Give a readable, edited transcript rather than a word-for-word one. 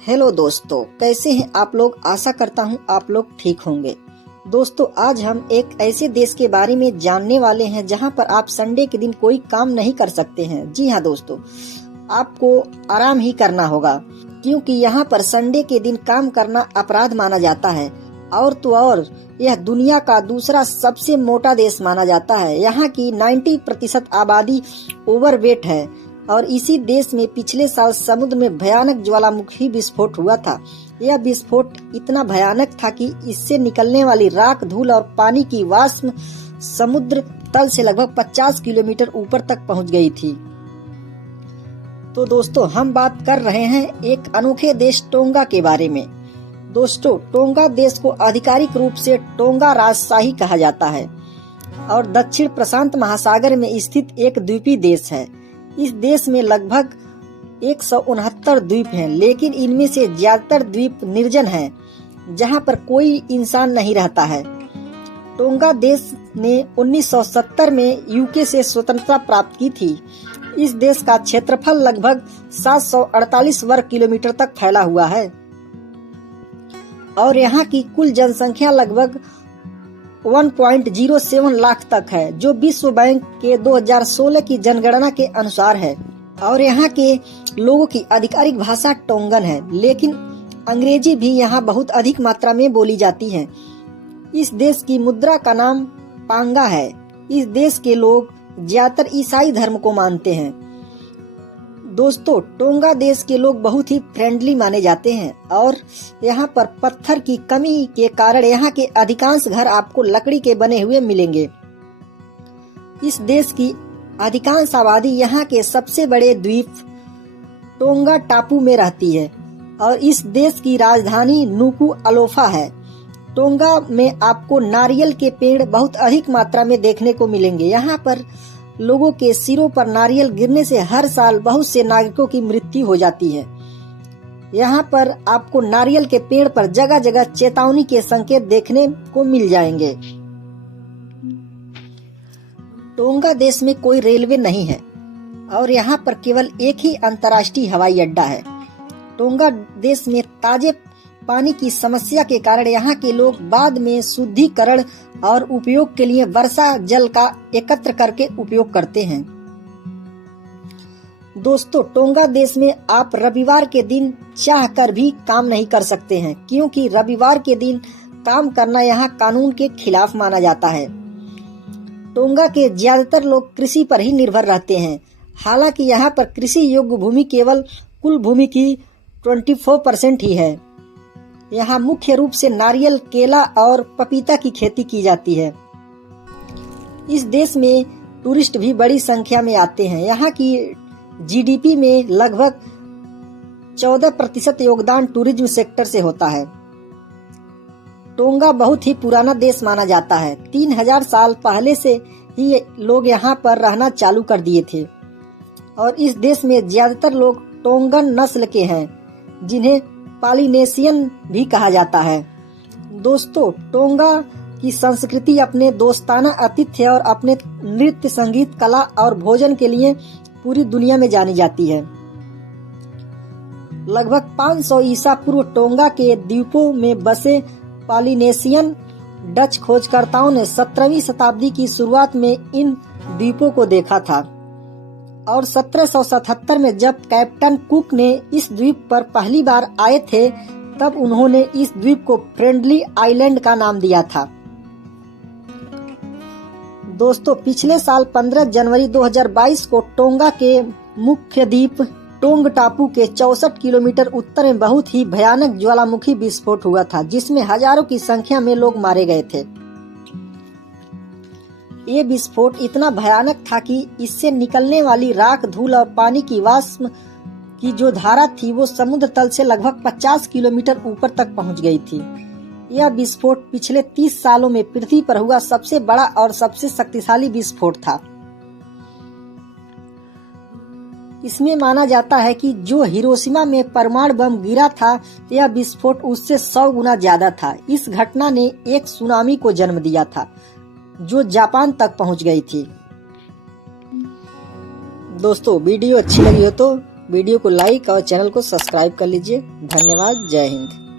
Hello दोस्तों, कैसे हैं आप लोग। आशा करता हूं आप लोग ठीक होंगे। दोस्तों, आज हम एक ऐसे देश के बारे में जानने वाले हैं जहां पर आप संडे के दिन कोई काम नहीं कर सकते हैं। जी हां दोस्तों, आपको आराम ही करना होगा क्योंकि यहाँ पर संडे के दिन काम करना अपराध माना जाता है। और तो और यह दुनिया का दूसरा सबसे मोटा देश माना जाता है। यहाँ की 90% आबादी ओवरवेट है और इसी देश में पिछले साल समुद्र में भयानक ज्वालामुखी विस्फोट हुआ था। यह विस्फोट इतना भयानक था कि इससे निकलने वाली राख, धूल और पानी की वाष्प समुद्र तल से लगभग 50 किलोमीटर ऊपर तक पहुंच गई थी। तो दोस्तों, हम बात कर रहे हैं एक अनोखे देश टोंगा के बारे में। दोस्तों, टोंगा देश को आधिकारिक रूप से टोंगा राजशाही कहा जाता है और दक्षिण प्रशांत महासागर में स्थित एक द्वीपीय देश है। इस देश में लगभग 169 द्वीप हैं, लेकिन इनमें से ज्यादातर द्वीप निर्जन हैं, जहां पर कोई इंसान नहीं रहता है। टोंगा देश ने 1970 में यूके से स्वतंत्रता प्राप्त की थी। इस देश का क्षेत्रफल लगभग 748 वर्ग किलोमीटर तक फैला हुआ है और यहाँ की कुल जनसंख्या लगभग 1.07 लाख तक है, जो विश्व बैंक के 2016 की जनगणना के अनुसार है। और यहाँ के लोगों की आधिकारिक भाषा टोंगन है, लेकिन अंग्रेजी भी यहाँ बहुत अधिक मात्रा में बोली जाती है। इस देश की मुद्रा का नाम पांगा है। इस देश के लोग ज्यादातर ईसाई धर्म को मानते हैं। दोस्तों, टोंगा देश के लोग बहुत ही फ्रेंडली माने जाते हैं और यहाँ पर पत्थर की कमी के कारण यहाँ के अधिकांश घर आपको लकड़ी के बने हुए मिलेंगे। इस देश की अधिकांश आबादी यहाँ के सबसे बड़े द्वीप टोंगा टापू में रहती है और इस देश की राजधानी नुकु अलोफा है। टोंगा में आपको नारियल के पेड़ बहुत अधिक मात्रा में देखने को मिलेंगे। यहाँ पर लोगों के सिरों पर नारियल गिरने से हर साल बहुत से नागरिकों की मृत्यु हो जाती है। यहाँ पर आपको नारियल के पेड़ पर जगह जगह चेतावनी के संकेत देखने को मिल जाएंगे। टोंगा देश में कोई रेलवे नहीं है और यहाँ पर केवल एक ही अंतर्राष्ट्रीय हवाई अड्डा है। टोंगा देश में ताजे पानी की समस्या के कारण यहाँ के लोग बाद में शुद्धिकरण और उपयोग के लिए वर्षा जल का एकत्र करके उपयोग करते हैं। दोस्तों, टोंगा देश में आप रविवार के दिन चाहकर भी काम नहीं कर सकते हैं क्योंकि रविवार के दिन काम करना यहाँ कानून के खिलाफ माना जाता है। टोंगा के ज्यादातर लोग कृषि पर ही निर्भर रहते हैं। हालांकि यहाँ पर कृषि योग्य भूमि केवल कुल भूमि की 24% ही है। यहाँ मुख्य रूप से नारियल, केला और पपीता की खेती की जाती है। इस देश में टूरिस्ट भी बड़ी संख्या में आते हैं। यहाँ की जीडीपी में लगभग 14% योगदान टूरिज्म सेक्टर से होता है। टोंगा बहुत ही पुराना देश माना जाता है। 3000 साल पहले से ही लोग यहाँ पर रहना चालू कर दिए थे और इस देश में ज्यादातर लोग टोंगन नस्ल के हैं, जिन्हें पॉलिनेशियन भी कहा जाता है। दोस्तों, टोंगा की संस्कृति अपने दोस्ताना आतिथ्य और अपने नृत्य, संगीत, कला और भोजन के लिए पूरी दुनिया में जानी जाती है। लगभग 500 ईसा पूर्व टोंगा के द्वीपों में बसे पॉलिनेशियन डच खोजकर्ताओं ने 17वीं शताब्दी की शुरुआत में इन द्वीपों को देखा था और 1777 में जब कैप्टन कुक ने इस द्वीप पर पहली बार आए थे, तब उन्होंने इस द्वीप को फ्रेंडली आइलैंड का नाम दिया था। दोस्तों, पिछले साल 15 जनवरी 2022 को टोंगा के मुख्य द्वीप टोंग टापू के 64 किलोमीटर उत्तर में बहुत ही भयानक ज्वालामुखी विस्फोट हुआ था, जिसमें हजारों की संख्या में लोग मारे गए थे। ये विस्फोट इतना भयानक था कि इससे निकलने वाली राख, धूल और पानी की वाष्प की जो धारा थी वो समुद्र तल से लगभग 50 किलोमीटर ऊपर तक पहुंच गई थी। यह विस्फोट पिछले 30 सालों में पृथ्वी पर हुआ सबसे बड़ा और सबसे शक्तिशाली विस्फोट था। इसमें माना जाता है कि जो हिरोशिमा में परमाणु बम गिरा था, यह विस्फोट उससे 100 गुना ज्यादा था। इस घटना ने एक सुनामी को जन्म दिया था जो जापान तक पहुंच गई थी। दोस्तों, वीडियो अच्छी लगी हो तो वीडियो को लाइक और चैनल को सब्सक्राइब कर लीजिए। धन्यवाद। जय हिंद।